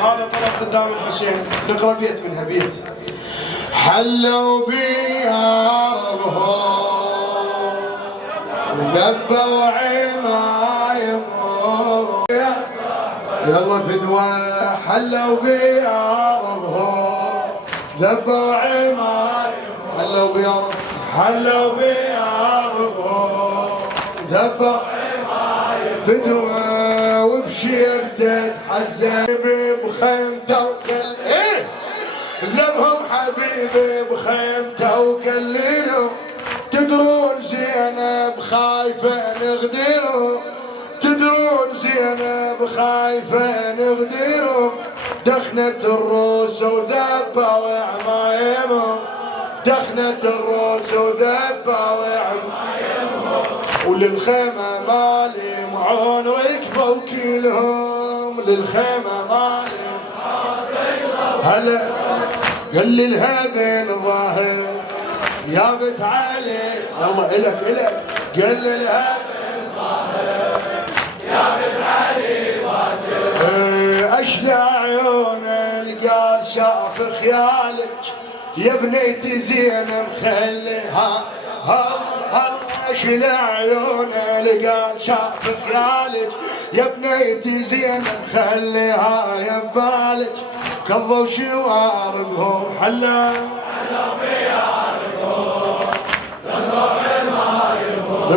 هذا طلب قدام الحسين، نقرا بيت منها بيت. حلوا بيارهم ذبوا عمايم يلا فدوى. حلوا بيارهم ذبوا عمايم حلوا بيارهم حلوا بيارهم ذبوا عمايم فدوى. وبشير تتحزن بخيمته وكل لمهم حبيبي بخيمته وكليله. تدرون زينب خايفة نغديره تدرون زينب خايفة نغديره. دخنت الروس وذبة وعمايمهم دخنت الروس وذبة وعمايمهم. وللخيمة مالي معون ركبوا كلهم للخيمة مالي هلا. قال لي الهبن ظاهر يا بنت علي الله إلك قال لي الهبن ظاهر يا بنت علي ظاهر. اشلى عيونك قال شاف خيالك يا بنيتي زينب خليها اشلى عيونك قال شاف خيالك يا بنيتي زينب خليها يا ببالك. كضوا شواربهم حلوا بياربهم ذبوا عمايمهم